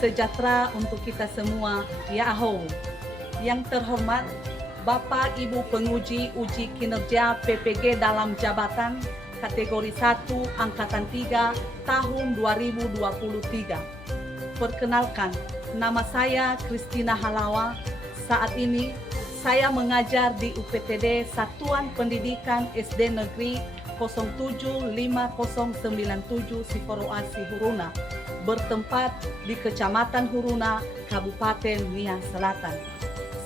sejahtera untuk kita semua, ya aho. Yang terhormat, Bapak Ibu penguji uji kinerja PPG dalam jabatan kategori 1 Angkatan 3 tahun 2023. Perkenalkan, nama saya Christina Halawa. Saat ini saya mengajar di UPTD Satuan Pendidikan SD Negeri 075097 Siporoasi Huruna, bertempat di Kecamatan Huruna, Kabupaten Nia Selatan.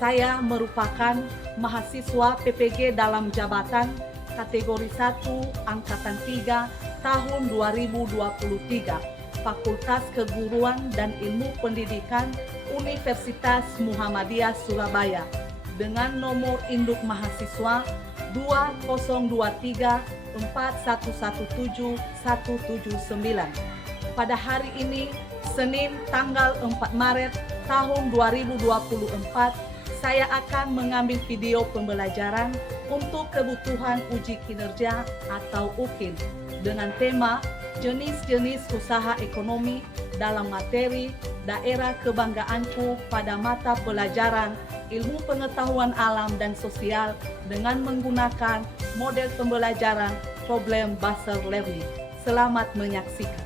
Saya merupakan mahasiswa PPG dalam jabatan kategori 1 Angkatan 3 tahun 2023, Fakultas Keguruan dan Ilmu Pendidikan Universitas Muhammadiyah Surabaya, dengan nomor induk mahasiswa 2023411779. Pada hari ini, Senin tanggal 4 Maret tahun 2024, saya akan mengambil video pembelajaran untuk kebutuhan uji kinerja atau UKIN dengan tema jenis-jenis usaha ekonomi dalam materi daerah kebanggaanku pada mata pelajaran ilmu pengetahuan alam dan sosial dengan menggunakan model pembelajaran problem based learning. Selamat menyaksikan.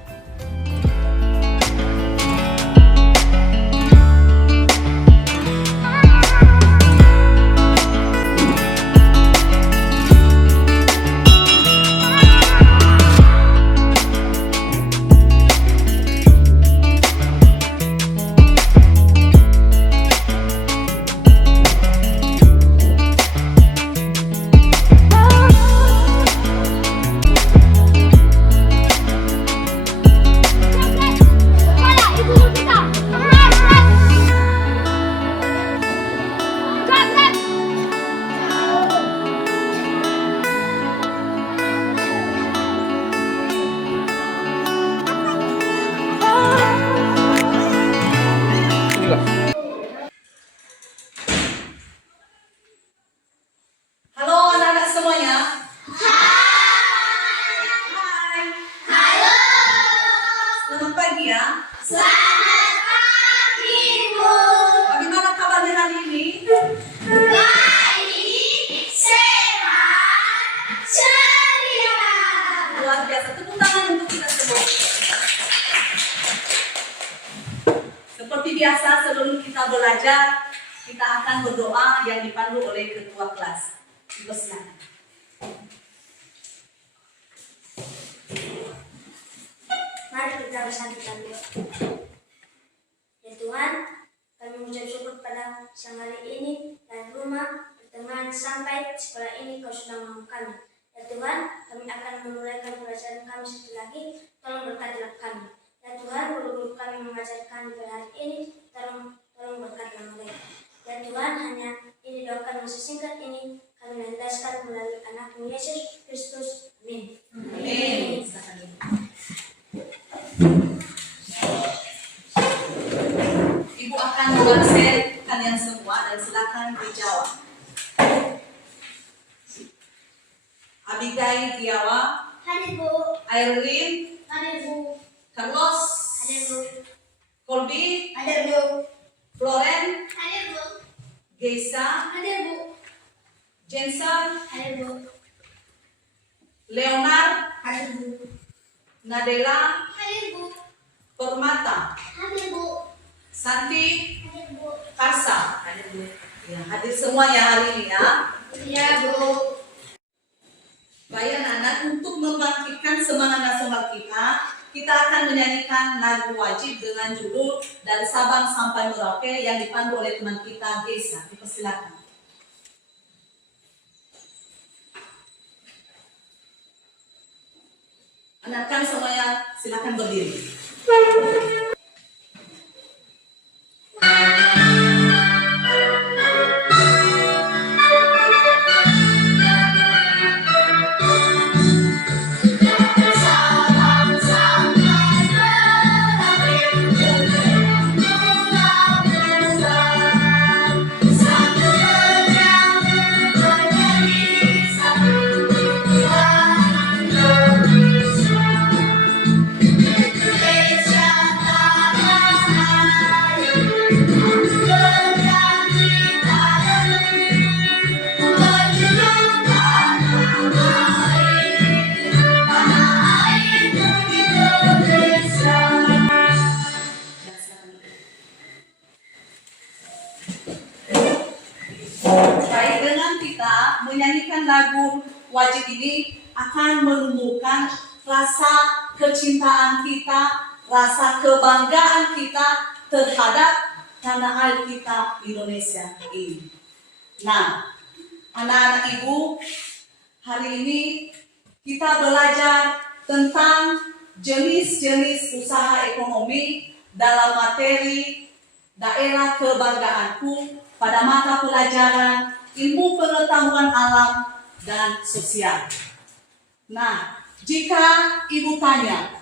Halo anak-anak semuanya. Hai. Halo. Selamat pagi ya. Selamat pagi, Bu. Bagaimana kabarnya hari ini? Baik, sehat, ceria. Luar biasa. Tepuk tangan untuk kita semua. Seperti biasa, sebelum kita belajar, kita akan berdoa yang dipandu oleh ketua kelas. Dipersilakan. Mari kita bersatukan doa. Ya Tuhan, kami mengucap syukur pada siang hari ini dan rumah pertemuan sampai sekolah ini Kau sudah memampu kami. Ya Tuhan, kami akan memulaikan pelajaran kami satu lagi. Tolong berkatilah kami. Ya Tuhan, guru-guru kami mengajar kami pada hari ini. Tolong berkatilah mereka. Ya Tuhan, hanya ini doakan masa singkat ini kami lantaskan melalui anakmu Yesus Kristus. Amin. Amin. Ibu akan menguasai kalian semua dan silakan dijawab. Abigail Tiawa, Hadir Bu. Irene, Hadir Bu. Carlos, Hadir Bu. Colby, Hadir Bu. Floren, Hadir Bu. Geisa, Hadir Bu. Jensen, Hadir Bu. Leonard, Hadir Bu. Nadela, Hadir Bu. Permata, Hadir Bu. Santi, Hadir Bu. Karsa. Ya, hadir semua ya hari ini ya. Iya Bu. Baik anak-anak, untuk membangkitkan semangat nasional kita akan menyanyikan lagu wajib dengan judul Dari Sabang Sampai Merauke yang dipandu oleh teman kita Geisa. Dipersilakan. Anak kami semuanya silakan berdiri. Sampai dengan kita menyanyikan lagu wajib ini akan menumbuhkan rasa kecintaan kita, rasa kebanggaan kita terhadap tanah air kita Indonesia ini. Nah, anak-anak ibu, hari ini kita belajar tentang jenis-jenis usaha ekonomi dalam materi daerah kebanggaanku pada mata pelajaran ilmu pengetahuan alam dan sosial. Nah, jika ibu tanya,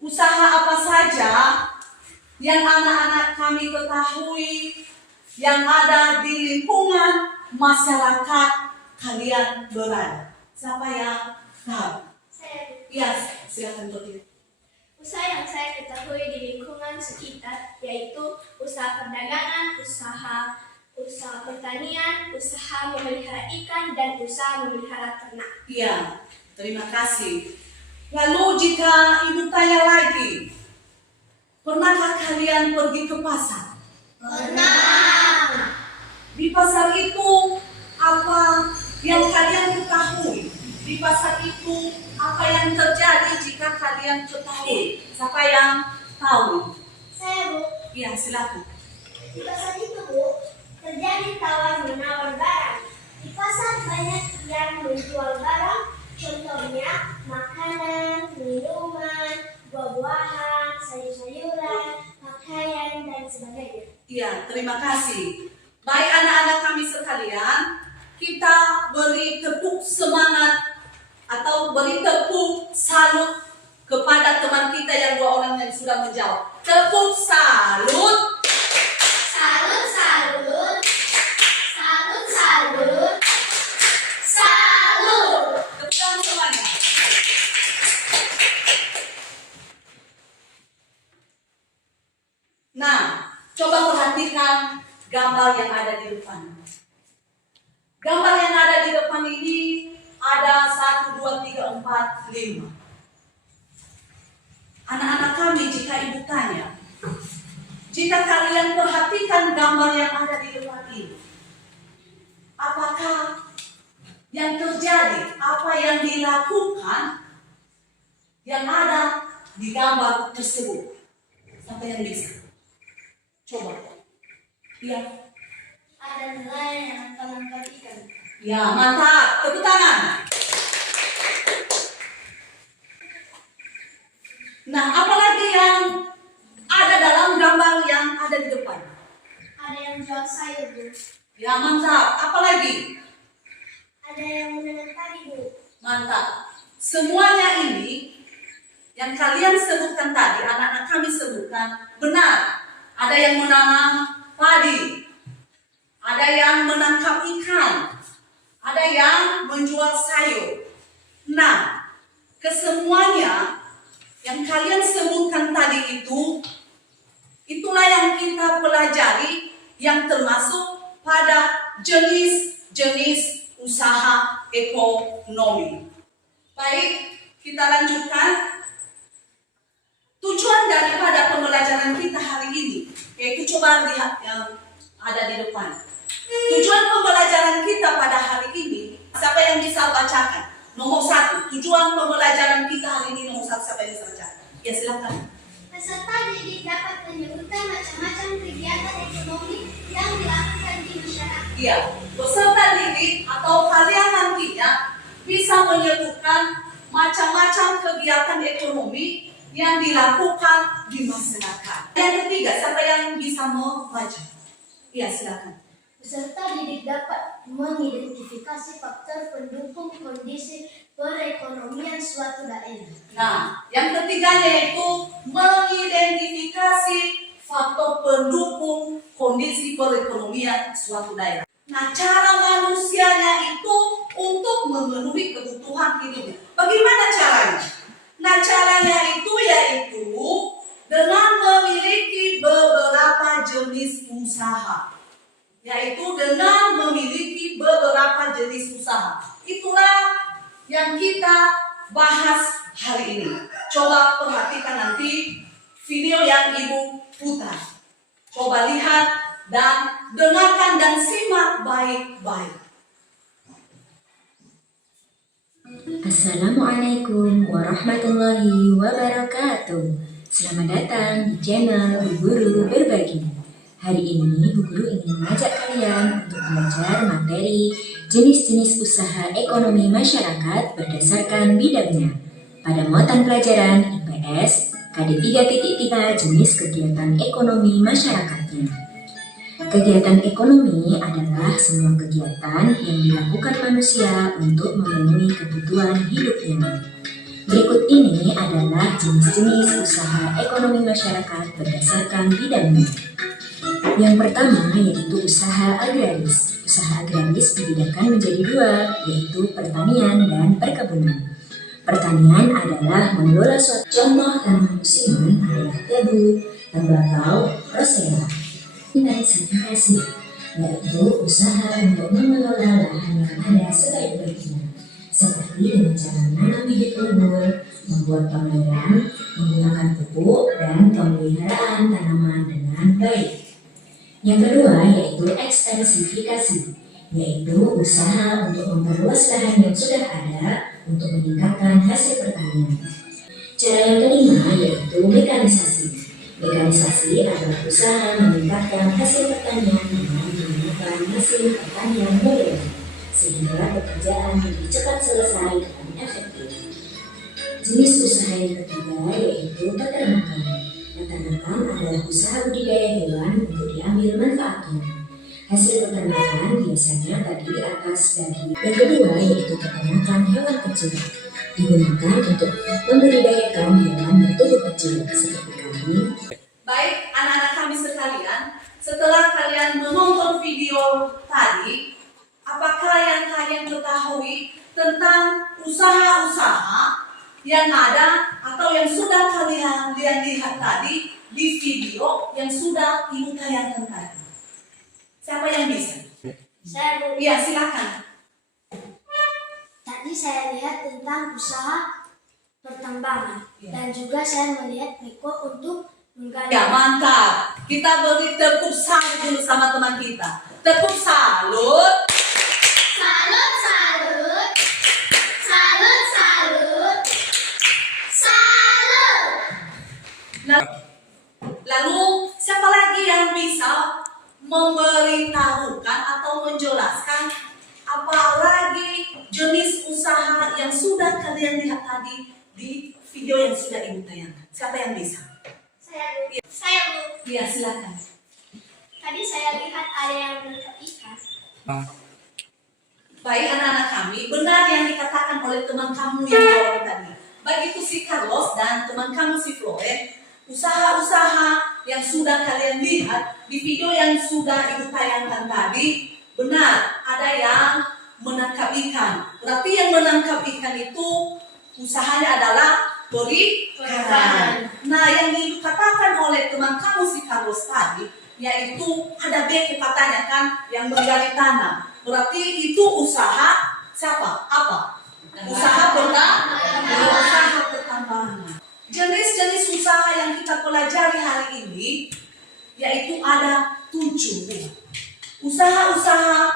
usaha apa saja yang anak-anak kami ketahui yang ada di lingkungan masyarakat kalian berada? Siapa yang tahu? Saya. Iya, silakan Dodi. Usaha yang saya ketahui di lingkungan sekitar yaitu usaha perdagangan, usaha pertanian, usaha memelihara ikan, dan usaha memelihara ternak. Iya, terima kasih. Lalu jika ibu tanya lagi, pernahkah kalian pergi ke pasar? Pernah. Di pasar itu apa yang kalian ketahui? Di pasar itu apa yang terjadi jika kalian ketahui? Siapa yang tahu? Saya, Bu. Iya, silakan. Di pasar itu, Bu, terjadi tawar-menawar barang. Di pasar banyak yang menjual barang, contohnya makanan, minuman, buah-buahan, sayur-sayuran, pakaian, dan sebagainya. Iya, terima kasih. Baik anak-anak kami sekalian, kita beri tepuk semangat atau beri tepuk salut kepada teman kita yang dua orang yang sudah menjawab. Tepuk salut. Salut, salut. Salut, salut. Salut. Tepuk tangan semuanya. Nah, coba perhatikan gambar yang ada di depan. Gambar yang ada di depan ini ada 1, 2, 3, 4, 5. Anak-anak kami, jika ibu tanya, jika kalian perhatikan gambar yang ada di depan ini, apakah yang terjadi, apa yang dilakukan yang ada di gambar tersebut? Siapa yang bisa? Coba. Iya. Ada nelayan yang menangkap ikan. Ya, mantap. Tepuk tangan. Nah, apalagi yang ada dalam gambar yang ada di depan? Ada yang jual sayur, Bu. Ya, mantap. Apalagi? Ada yang menanam padi, Bu. Mantap. Semuanya ini yang kalian sebutkan tadi, anak-anak kami sebutkan, benar. Ada yang menanam padi. Ada yang menangkap ikan. Ada yang menjual sayur. Nah, kesemuanya yang kalian sebutkan tadi itu, itulah yang kita pelajari yang termasuk pada jenis-jenis usaha ekonomi. Baik, kita lanjutkan. Tujuan daripada pembelajaran kita hari ini, yaitu coba lihat yang ada di depan. Tujuan pembelajaran kita pada hari ini, siapa yang bisa bacakan? Nomor 1, tujuan pembelajaran kita hari ini nomor 1, siapa yang bisa bacakan? Ya, silakan. Peserta didik dapat menyebutkan macam-macam kegiatan ekonomi yang dilakukan di masyarakat. Iya, peserta didik atau kalian nantinya bisa menyebutkan macam-macam kegiatan ekonomi yang dilakukan di masyarakat. Yang ketiga, siapa yang bisa membaca? Iya, silakan. Peserta didik dapat mengidentifikasi faktor pendukung kondisi perekonomian suatu daerah. Nah, yang ketiganya yaitu mengidentifikasi faktor pendukung kondisi perekonomian suatu daerah. Nah, cara manusianya itu untuk memenuhi kebutuhan hidupnya. Bagaimana caranya? Nah, caranya itu yaitu dengan memiliki beberapa jenis usaha. Yaitu dengan memiliki beberapa jenis usaha. Itulah yang kita bahas hari ini. Coba perhatikan nanti video yang ibu putar. Coba lihat dan dengarkan dan simak baik-baik. Assalamualaikum warahmatullahi wabarakatuh. Selamat datang di channel Bu Guru Berbagi. Hari ini Bu Guru ingin mengajak kalian untuk belajar materi jenis-jenis usaha ekonomi masyarakat berdasarkan bidangnya pada muatan pelajaran IPS KD 3.5 jenis kegiatan ekonomi masyarakatnya. Kegiatan ekonomi adalah semua kegiatan yang dilakukan manusia untuk memenuhi kebutuhan hidupnya. Berikut ini adalah jenis-jenis usaha ekonomi masyarakat berdasarkan bidangnya. Yang pertama yaitu usaha agraris. Usaha agraris dibedakan menjadi dua, yaitu pertanian dan perkebunan. Pertanian adalah mengelola suatu contoh tanaman musiman adalah tebu, tembakau, rosella. Diversifikasi, yaitu usaha untuk mengelola lahan yang ada sebaik-baiknya, seperti dengan cara menanam bibit unggul, membuat pengairan, menggunakan pupuk, dan pemeliharaan tanaman dengan baik. Yang kedua yaitu ekstensifikasi, yaitu usaha untuk memperluas lahan yang sudah ada untuk meningkatkan hasil pertanian. Cara yang kelima yaitu mekanisasi. Mekanisasi adalah usaha meningkatkan hasil pertanian dengan menggunakan hasil pertanian modern, sehingga pekerjaan lebih cepat selesai dan efektif. Jenis usaha yang ketiga yaitu peternakan. Peternakan adalah usaha budidaya hewan untuk diambil manfaatnya. Hasil peternakan biasanya terdiri atas daging. Yang kedua yaitu peternakan hewan kecil. Digunakan untuk membudidayakan hewan bertubuh kecil seperti kambing. Baik anak-anak kami sekalian, setelah kalian menonton video tadi, apakah yang kalian ketahui tentang usaha-usaha yang ada atau yang sudah kalian lihat tadi di video yang sudah Ibu tayangkan tadi? Siapa yang bisa? Saya Bu. Iya, silakan. Tadi saya lihat tentang usaha pertambangan dan juga saya melihat Miko untuk menggali. Ya, mantap. Kita beri tepuk salut dulu sama teman kita. Tepuk salut. Salut, salut. Salut, salut. Salut. Lalu siapa lagi yang bisa memberitahukan atau menjelaskan apalagi jenis usaha yang sudah kalian lihat tadi di video yang sudah Ibu tayangkan? Siapa yang bisa? Saya Bu. Iya, silakan. Tadi saya lihat ada yang menangkap ikan. Baik anak-anak kami, benar yang dikatakan oleh teman kamu yang jawab tadi. Baik itu si Carlos dan teman kamu si Florent, usaha-usaha yang sudah kalian lihat di video yang sudah Ibu tayangkan tadi, benar ada yang menangkap ikan. Berarti yang menangkap ikan itu usahanya adalah perikanan. Nah, yang dikatakan oleh teman kamu si Carlos tadi, yaitu ada beko katanya kan, yang menggali tanah. Berarti itu usaha siapa? Apa? Usaha pertambangan. Jenis-jenis usaha yang kita pelajari hari ini, yaitu ada 7. Usaha-usaha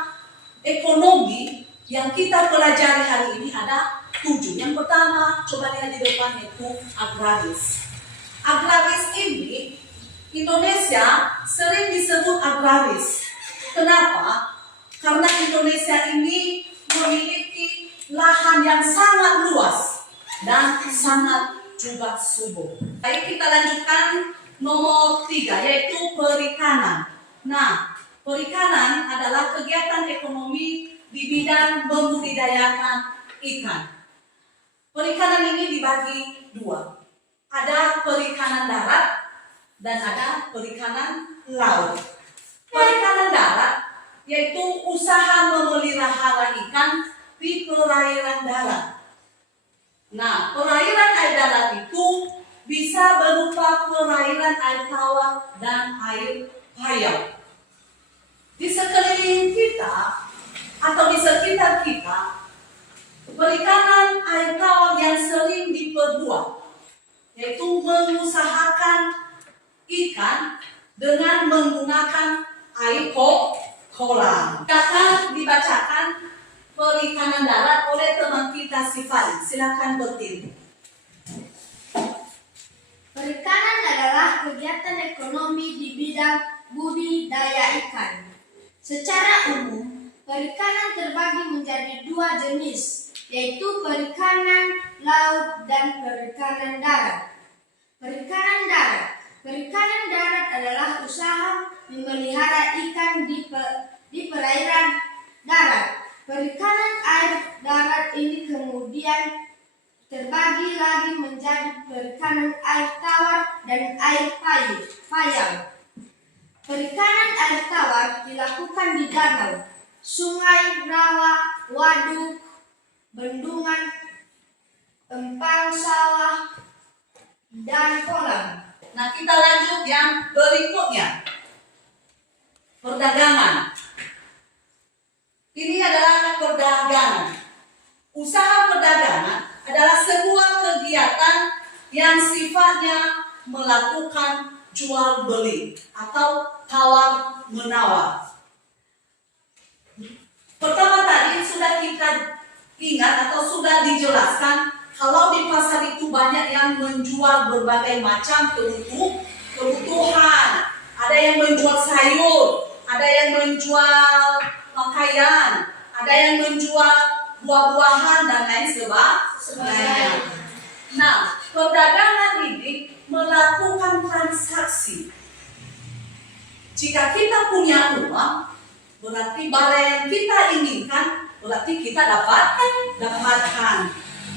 ekonomi yang kita pelajari hari ini ada 7. Yang pertama, coba lihat di depan itu agraris. Agraris ini Indonesia sering disebut agraris. Kenapa? Karena Indonesia ini memiliki lahan yang sangat luas dan sangat juga subur. Baik, kita lanjutkan nomor 3 yaitu perikanan. Nah, perikanan adalah kegiatan ekonomi di bidang membudidayakan ikan. Perikanan ini dibagi 2. Ada perikanan darat dan ada perikanan laut. Perikanan darat yaitu usaha memelihara ikan di perairan darat. Nah, perairan air darat itu bisa berupa perairan air tawar dan air payau. Di sekeliling kita atau di sekitar kita, perikanan air tawar yang sering diperbuat yaitu mengusahakan ikan dengan menggunakan air kolam. Akan dibacakan perikanan darat oleh teman kita si Farid. silakan berdiri. Perikanan adalah kegiatan ekonomi di bidang budidaya ikan. Secara umum, perikanan terbagi menjadi dua jenis, yaitu perikanan laut dan perikanan darat. Perikanan darat adalah usaha memelihara ikan di perairan darat. Perikanan air darat ini kemudian terbagi lagi menjadi perikanan air tawar dan air payau. Perikanan air tawar dilakukan di danau, sungai, rawa, waduk, bendungan, empang sawah, dan kolam. Nah, kita lanjut yang berikutnya. Perdagangan. Ini adalah perdagangan. Usaha perdagangan adalah sebuah kegiatan yang sifatnya melakukan jual beli atau tawar menawar. Pertama tadi sudah kita ingat atau sudah dijelaskan kalau di pasar itu banyak yang menjual berbagai macam kebutuhan. Ada yang menjual sayur, ada yang menjual pakaian, ada yang menjual buah-buahan dan lain sebagainya. Nah, perdagangan ini melakukan transaksi. Jika kita punya uang, berarti barang yang kita inginkan, berarti kita dapatkan.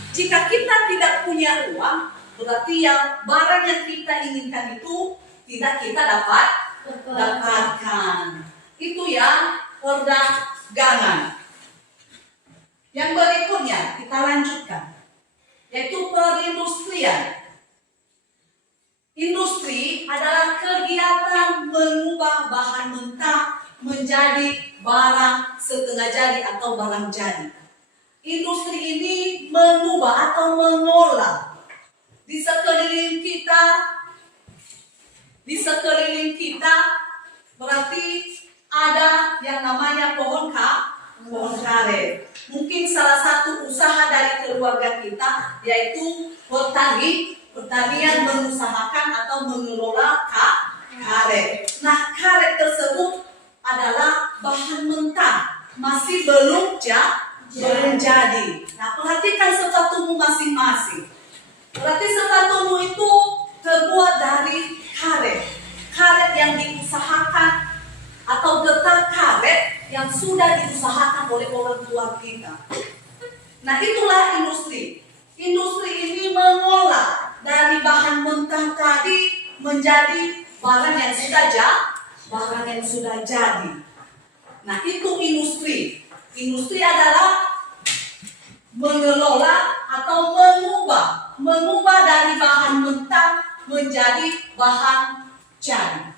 Jika kita tidak punya uang, berarti yang barang yang kita inginkan itu tidak kita dapatkan. Itu yang perdagangan. Yang berikutnya kita lanjutkan, yaitu perindustrian. Industri adalah kegiatan mengubah bahan mentah menjadi barang setengah jadi atau barang jadi. Industri ini mengubah atau mengolah di sekeliling kita berarti ada yang namanya pohon karet. Mungkin salah satu usaha dari keluarga kita yaitu pertanian mengusahakan atau mengelola karet. Nah, karet tersebut adalah bahan mentah, masih belum jadi. Nah, perhatikan sepatumu masing-masing. Berarti sepatumu itu terbuat dari karet. Karet yang diusahakan atau getah karet yang sudah diusahakan oleh orang tua kita. Nah, itulah industri. Industri ini mengolah dari bahan mentah tadi menjadi barang yang sudah jadi. Nah, itu industri. Industri adalah mengelola atau mengubah dari bahan mentah menjadi bahan jadi.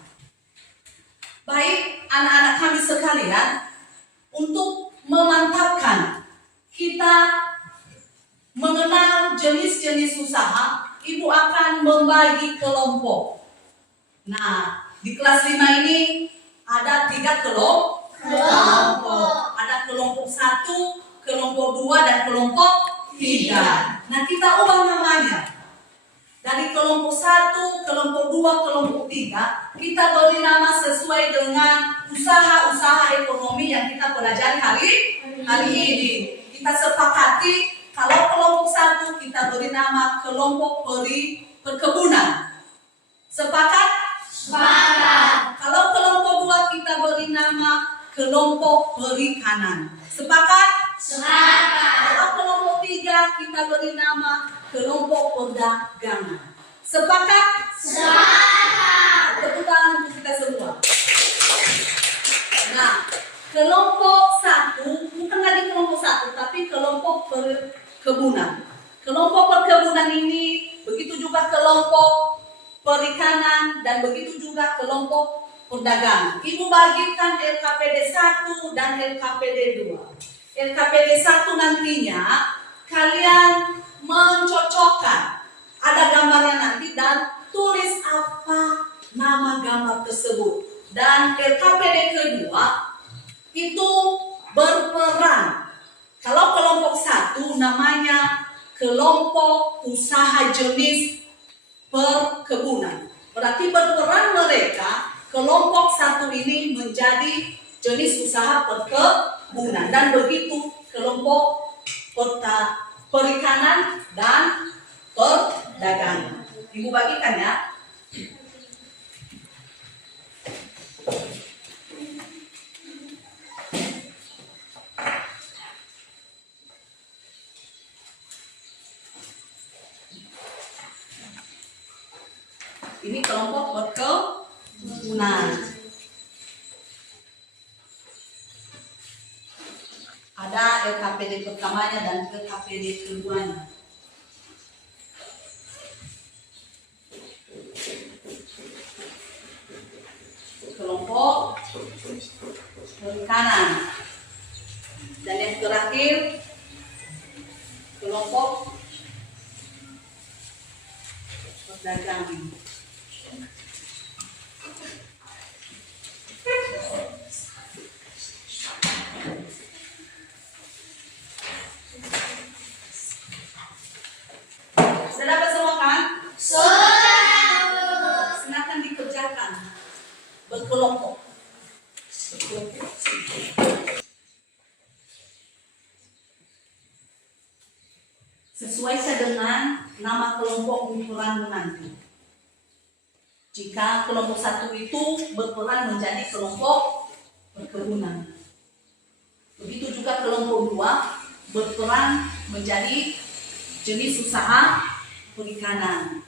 Baik, anak-anak kami sekalian, untuk memantapkan kita mengenal jenis-jenis usaha, Ibu akan membagi kelompok. Nah, di kelas 5 ini ada 3 kelompok. Ada kelompok 1, kelompok 2, dan kelompok 3. Nah, kita ubah namanya. Dari kelompok 1, kelompok 2, kelompok 3, kita beri nama sesuai dengan usaha-usaha ekonomi yang kita pelajari hari ini. Kita sepakati kalau kelompok 1 kita beri nama kelompok perkebunan. Sepakat? Sepakat. Kalau kelompok 2 kita beri nama kelompok perikanan. Sepakat? Sepakat. Kalau kelompok 3 kita beri nama kelompok perdagangan. Sepakat? Sepakat. Tepuk tangan untuk kita semua. Nah, kelompok 1 bukan lagi kelompok 1, tapi kelompok perkebunan. Kelompok perkebunan ini begitu juga kelompok perikanan dan begitu juga kelompok perdagangan. Ibu bagikan LKPD 1 dan LKPD 2. LKPD 1 nantinya kalian mencocokkan, ada gambarnya nanti, dan tulis apa nama gambar tersebut. Dan LKPD kedua itu berperan. Kalau kelompok 1 namanya kelompok usaha jenis perkebunan. Berarti berperan mereka, kelompok satu ini menjadi jenis usaha perkebunan. Dan begitu kelompok perikanan dan perdagangan. Ibu bagikan ya. Ini kelompok perkebunan. Ada LKPD pertamanya dan LKPD keduanya. Kelompok perikanan. Dan yang terakhir kelompok perdagangan. Sudah dapat semua kan? Silakan dikerjakan berkelompok. Sesuaikan dengan nama kelompok berperan nanti. Jika kelompok satu itu berperan menjadi kelompok perkebunan, begitu juga kelompok dua berperan menjadi jenis usaha perikanan,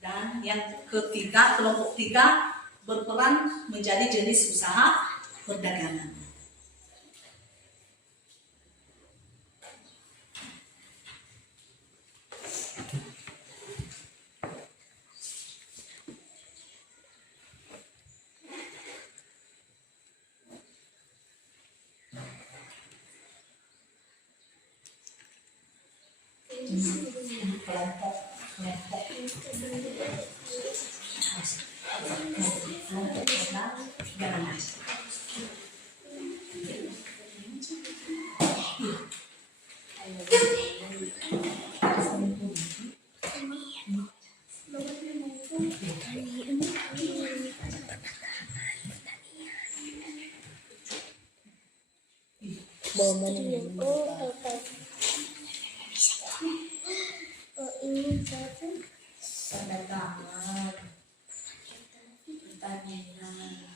dan yang ketiga, kelompok tiga berperan menjadi jenis usaha perdagangan. Ini satu Perdagangan, pertanian.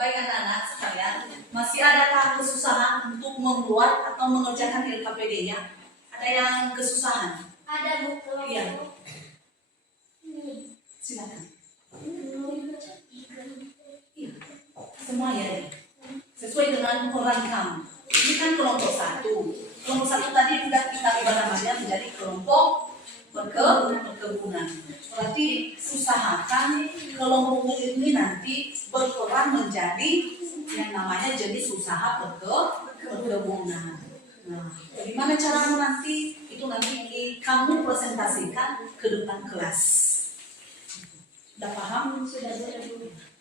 Baik anak-anak sekalian, masih adakah kesusahan untuk membuat atau mengerjakan LKPD-nya? Ada yang kesusahan? ada buku. Iya. Silakan. Iya. Semua ya. Sesuai dengan peran kamu. Ini kan kelompok satu. Kelompok satu tadi sudah kita ubah namanya menjadi kelompok perkebunan. Berarti usahakan kelompok ini nanti berperan menjadi yang namanya jenis usaha perkebunan. Nah, bagaimana cara nanti itu nanti kamu presentasikan ke depan kelas. Sudah paham? Sudah.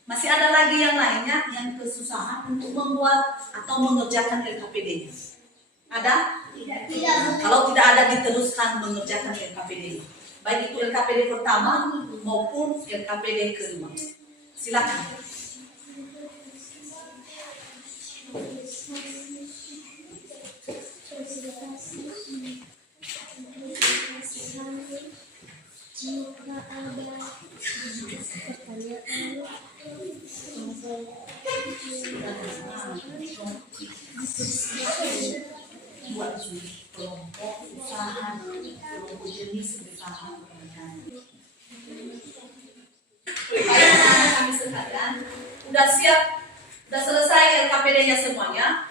Masih ada lagi yang lainnya yang kesusahan untuk membuat atau mengerjakan LKPD-nya? Ada? Tidak. Kalau tidak ada, diteruskan mengerjakan LKPD. Baik itu LKPD pertama maupun LKPD kedua. Silakan. Jika ada pertanyaan, Buat kelompok usaha, kelompok jenis usaha perdagangan. Baik, kami sekalian, udah siap, udah selesai LKPD-nya semuanya?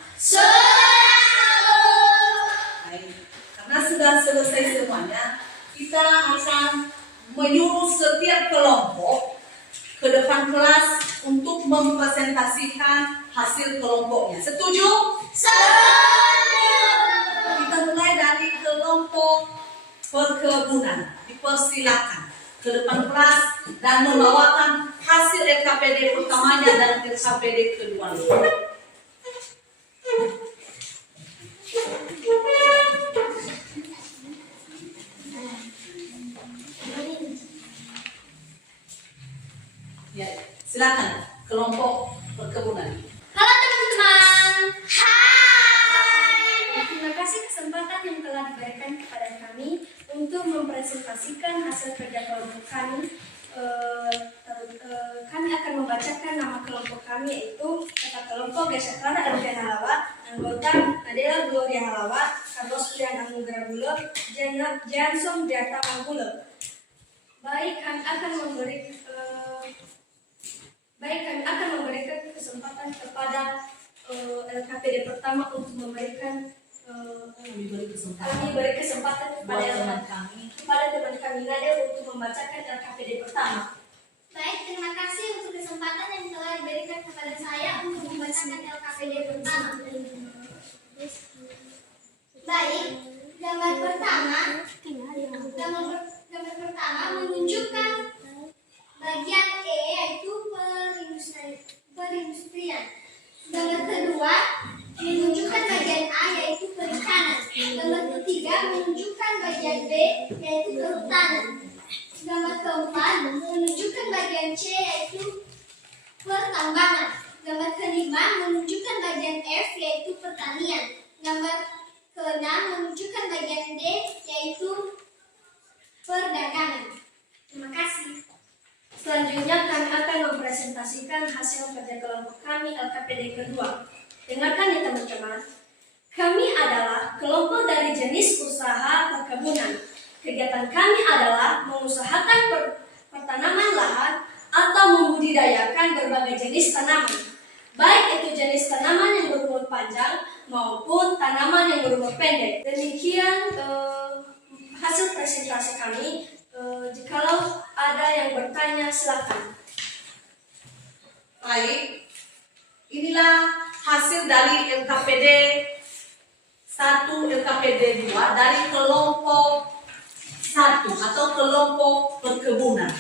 Baik, karena sudah selesai semuanya, kita akan menyuruh setiap kelompok ke depan kelas untuk mempresentasikan hasil kelompoknya. Setuju? Setuju. Kita mulai dari kelompok perkebunan. Dipersilakan ke depan kelas dan membawakan hasil LKPD pertamanya dan LKPD keduanya. Ya, silakan kelompok perkebunan. Halo teman-teman. Hai. Terima kasih kesempatan yang telah diberikan kepada kami untuk mempresentasikan hasil kerja kelompok kami. Kami akan membacakan nama kelompok kami, yaitu kata kelompok Gesyatrana Adrian Halawa, anggota Nadela Gloria Halawa, Carlos Prian Anugrah Bulo, Jansong Diata Mangkulo. Baik, kami akan memberikan kesempatan kepada LKPD pertama untuk memberikan kami beri kesempatan kepada teman kami Nadel untuk membacakan LKPD pertama. Baik, terima kasih untuk kesempatan yang telah diberikan kepada saya untuk membacakan LKPD pertama. Baik, gambar pertama menunjukkan bagian E, yaitu perindustrian. Gambar kedua menunjukkan bagian A, yaitu perikanan. Gambar ketiga menunjukkan bagian B, yaitu kehutanan. Gambar keempat menunjukkan bagian C, yaitu pertambangan. Gambar kelima menunjukkan bagian F, yaitu pertanian. Gambar keenam menunjukkan bagian D, yaitu perdagangan. Terima kasih. Selanjutnya kami akan mempresentasikan hasil kerja kelompok kami LKPD kedua. Dengarkan ya teman-teman. Kami adalah kelompok dari jenis usaha perkebunan. Kegiatan kami adalah mengusahakan pertanaman lahan atau membudidayakan berbagai jenis tanaman. Baik itu jenis tanaman yang berumur panjang maupun tanaman yang berumur pendek. Demikian hasil presentasi kami. Jikalau ada yang bertanya, silakan. Baik, inilah hasil dari LKPD 1, LKPD 2 dari kelompok 1 atau kelompok perkebunan.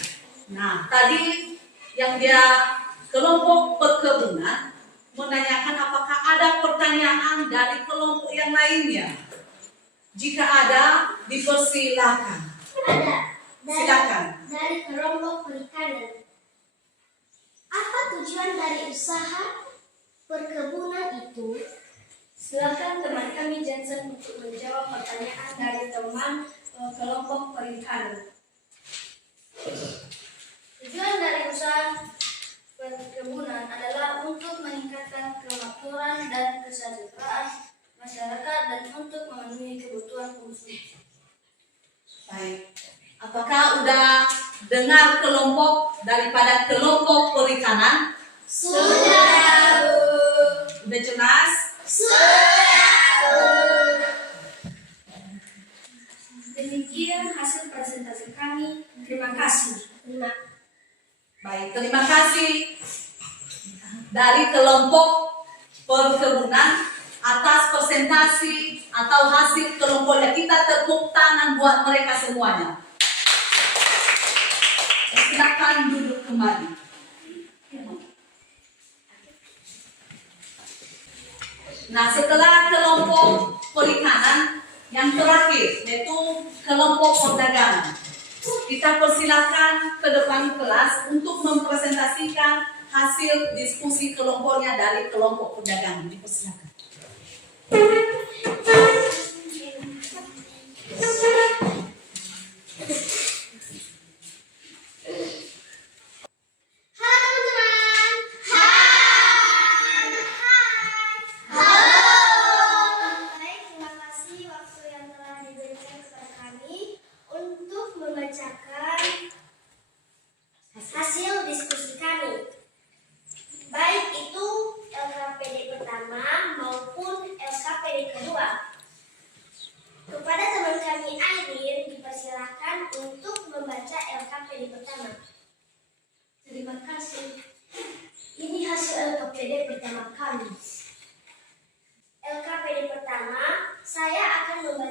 Nah, tadi yang dia kelompok perkebunan menanyakan apakah ada pertanyaan dari kelompok yang lainnya. Jika ada, dipersilakan. Ada. Silakan. Dari kelompok perikanan. Apa tujuan dari usaha perkebunan itu? Silakan teman kami Jensen untuk menjawab pertanyaan dari teman kelompok perikanan. Tujuan dari usaha perkebunan adalah untuk meningkatkan kemakmuran dan kesejahteraan masyarakat dan untuk memenuhi kebutuhan konsumen. Baik. Apakah udah dengar kelompok daripada kelompok perikanan? Sudah, Bu. Udah jelas? Sudah. Demikian hasil presentasi kami. Terima kasih. Baik, terima kasih dari kelompok perkebunan atas presentasi atau hasil kelompoknya. Kita tepuk tangan buat mereka semuanya. Silakan duduk kembali. Nah, setelah kelompok perikanan, yang terakhir yaitu kelompok perdagangan. Kita persilakan ke depan kelas untuk mempresentasikan hasil diskusi kelompoknya dari kelompok perdagangan. Dipersilakan. Hasil diskusi kami, baik itu LKPD pertama maupun LKPD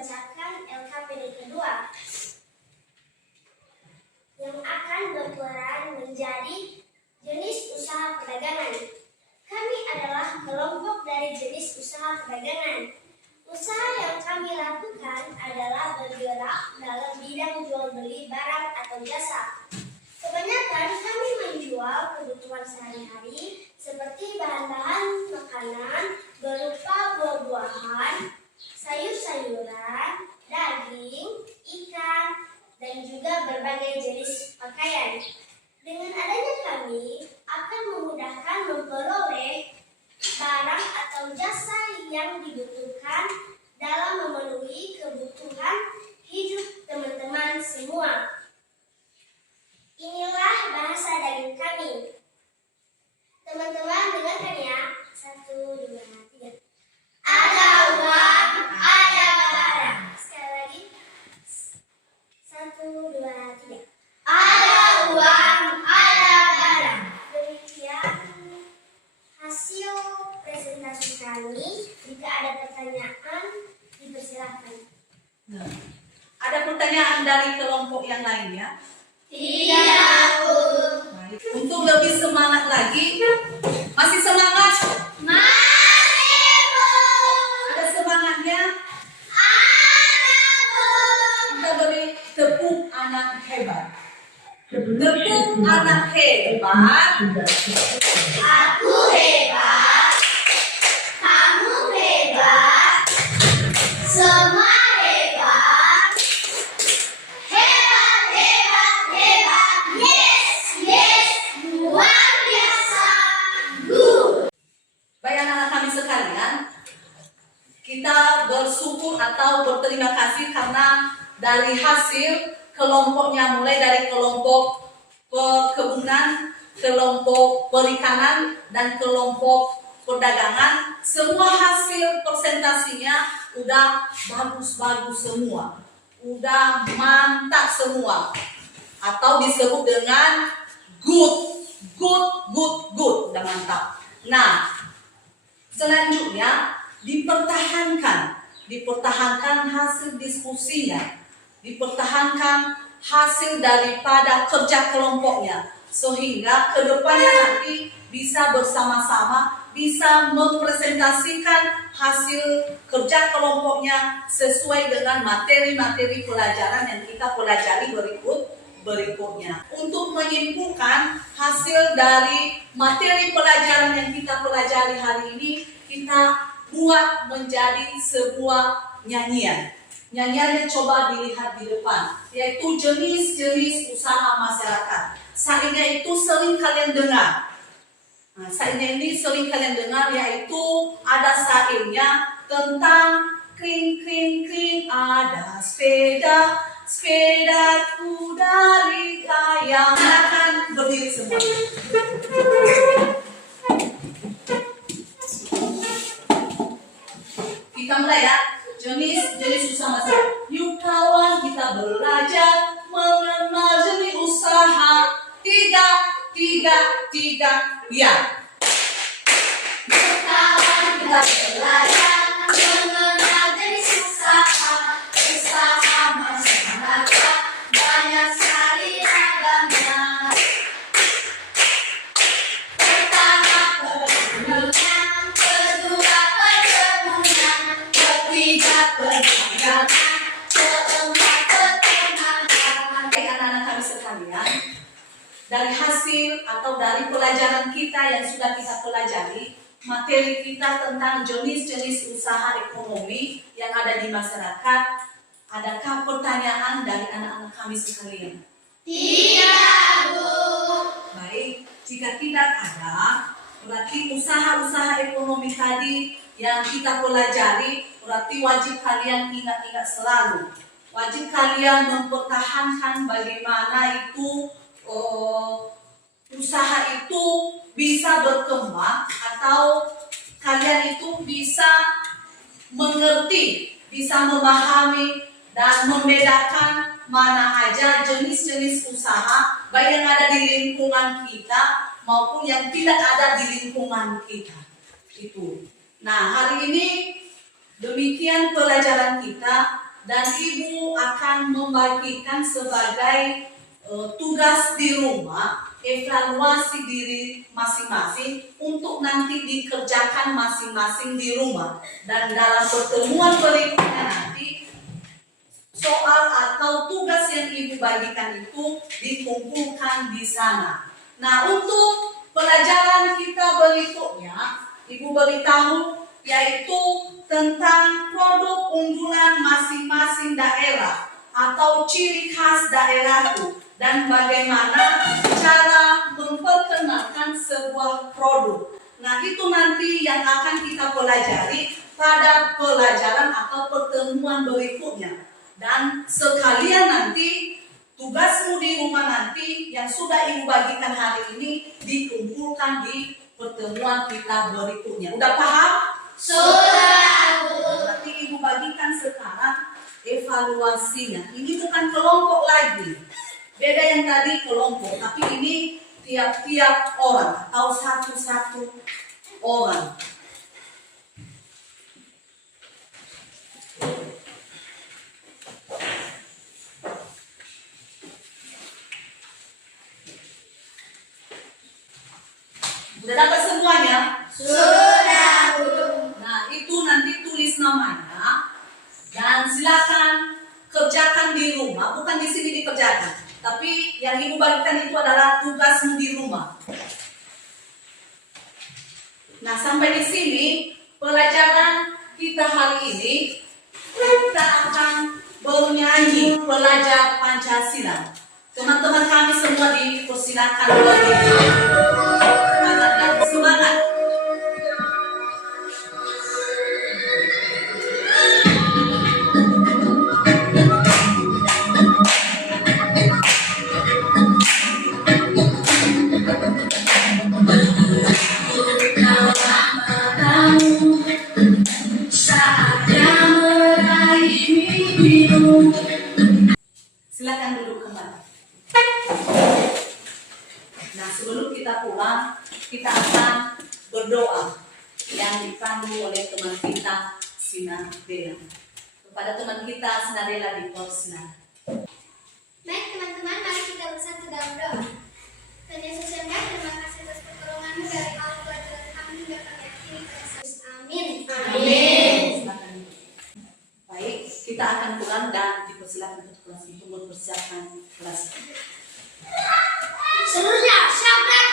membacakan LKPD kedua yang akan berperan menjadi jenis usaha perdagangan. Kami adalah kelompok dari jenis usaha perdagangan. Usaha yang kami lakukan adalah bergerak dalam bidang jual beli barang atau jasa. Kebanyakan kami menjual kebutuhan sehari-hari seperti bahan-bahan makanan berupa buah-buahan, sayur-sayuran, daging, ikan, dan juga berbagai jenis pakaian. Dengan adanya kami akan memudahkan memperoleh barang atau jasa yang dibutuhkan dalam memenuhi kebutuhan hidup teman-teman semua. Inilah bahasa dagang kami. Teman-teman dengarkan ya. 1, 2, 3. Ada uang, ada barang. Sekali lagi. 1, 2, 3. Ada uang, ada barang. Demikian hasil presentasi kami. Jika ada pertanyaan, dipersilakan. Nah, ada pertanyaan dari kelompok yang lainnya? Tidak, Bu. Baik. Untuk lebih semangat lagi, masih semangat? Masih, Bu. Ada semangatnya? Ada, Bu. Kita beri tepuk anak hebat. Tepuk anak hebat. Aku hebat. Kamu hebat. Semua hebat. Hebat, hebat, hebat. Yes, yes. Luar biasa. Good. Baik anak-anak kami sekalian, kita bersyukur atau berterima kasih karena dari hasil kelompoknya, mulai dari kelompok perkebunan, kelompok perikanan, dan kelompok perdagangan, semua hasil presentasinya udah bagus-bagus semua, udah mantap semua, atau disebut dengan good, udah mantap. Nah, selanjutnya dipertahankan hasil diskusinya, dipertahankan hasil daripada kerja kelompoknya, sehingga kedepannya nanti bisa bersama-sama, bisa mempresentasikan hasil kerja kelompoknya sesuai dengan materi-materi pelajaran yang kita pelajari berikutnya. Untuk menyimpulkan hasil dari materi pelajaran yang kita pelajari hari ini, kita buat menjadi sebuah nyanyian. Nyanyiannya coba dilihat di depan, yaitu jenis-jenis usaha masyarakat. Saatnya itu sering kalian dengar. Nah, saatnya ini sering kalian dengar, yaitu ada saatnya tentang kring kring kring, ada sepedaku dari ayam. Silakan berdiri semua. Kita mulai ya. Jenis usaha masyarakat. Yuk kawan, kita belajar mengenal jenis usaha. Tiga, ya. Yuk kawan, kita belajar mengenal jenis usaha masyarakat, banyak sekali ragamnya. Pertama perkebunan, kedua perkebunan, ketiga perdagangan, keempat peternakan. Baik anak-anak kami sekalian, dari hasil atau dari pelajaran kita yang sudah kita pelajari, materi kita tentang jenis-jenis usaha ekonomi yang ada di masyarakat, adakah pertanyaan dari anak-anak kami sekalian? Tidak, Bu. Baik, jika tidak ada, berarti usaha-usaha ekonomi tadi yang kita pelajari, berarti wajib kalian ingat-ingat selalu. Wajib kalian mempertahankan bagaimana itu usaha itu bisa berkembang, atau kalian itu bisa mengerti, bisa memahami dan membedakan mana aja jenis-jenis usaha, baik yang ada di lingkungan kita maupun yang tidak ada di lingkungan kita. Itu. Nah, hari ini Demikian pelajaran kita dan Ibu akan membagikan sebagai tugas di rumah, evaluasi diri masing-masing untuk nanti dikerjakan masing-masing di rumah. Dan dalam pertemuan berikutnya nanti soal atau tugas yang Ibu bagikan itu dikumpulkan di sana. Nah, untuk pelajaran kita berikutnya, Ibu beritahu yaitu tentang produk unggulan masing-masing daerah atau ciri khas daerah itu dan bagaimana cara memperkenalkan sebuah produk. Nah, itu nanti yang akan kita pelajari pada pelajaran atau pertemuan berikutnya. Dan sekalian nanti tugasmu di rumah nanti yang sudah Ibu bagikan hari ini dikumpulkan di pertemuan kita berikutnya. Udah paham? Sudah. Berarti Ibu bagikan sekarang evaluasinya. Ini bukan kelompok lagi. Beda yang tadi kelompok, tapi ini tiap-tiap orang atau satu-satu orang. Udah dapat semuanya? Sudah, Bu. Nah, itu nanti tulis namanya dan silakan kerjakan di rumah, bukan di sini dikerjakan. Tapi yang Ibu bagikan itu adalah tugasmu di rumah. Nah, sampai di sini pelajaran kita hari ini. Kita akan bernyanyi pelajar Pancasila. Teman-teman kami semua dipersilakan berdiri. Semangat. Silakan duduk kembali. Nah, sebelum kita pulang, kita akan berdoa yang dipandu oleh teman kita Sina Bella. Kepada teman kita Sina Bella dipersilakan. Baik teman-teman, mari kita bersatu dalam doa. Tuhan Yesus yang baik, terima kasih atas pertolongan-Mu dari awal pelajaran kami hingga kami akhiri pada Yesus. Amin. Silakan duduk. Baik, kita akan pulang dan dipersilakan untuk kelas itu mempersiapkan kelas. Seluruhnya, syabat.